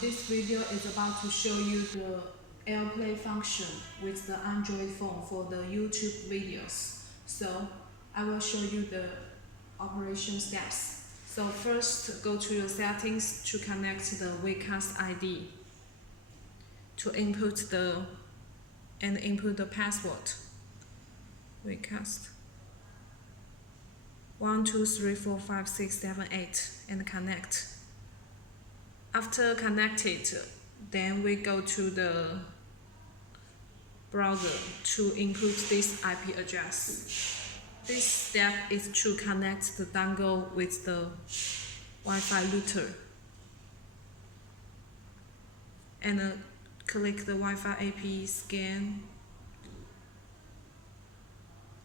this video is about to show you the Airplay function with the Android phone for the YouTube videos. So I will show you the operation steps. So first, go to your settings to connect the Wecast ID to input the password. Wecast 1 2 3 4 5 6 7 8 and connect. After connected, then we go to the browser to input this IP address. This step is to connect the dongle with the Wi-Fi router. And click the Wi-Fi AP scan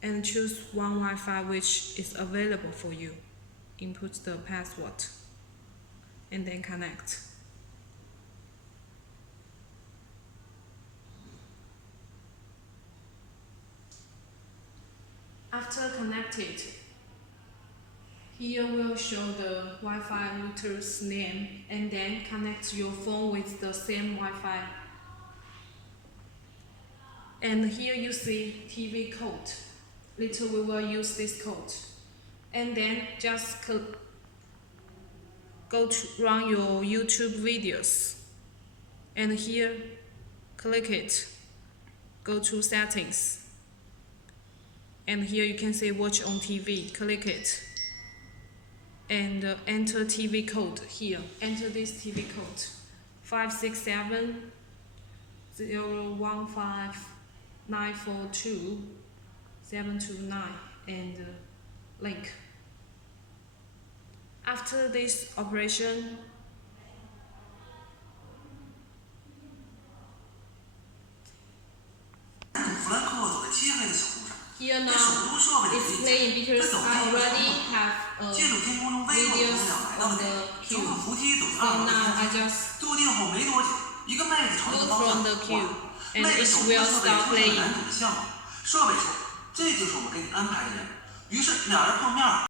and choose one Wi-Fi which is available for you. Input the password and then connect. After connected, here will show the Wi-Fi router's name and then connect your phone with the same Wi-Fi. And here you see TV code. Later we will use this code. And then just go to run your YouTube videos. And here, click it. Go to settings. And here you can say watch on TV. Click it. And enter TV code here. Enter this TV code. 567 015 942 729 and link. After this operation, here now it's playing because I already have videos on the queue. So now I just move from the queue and it will start playing. 设备说，这就是我给你安排的人。于是俩人碰面。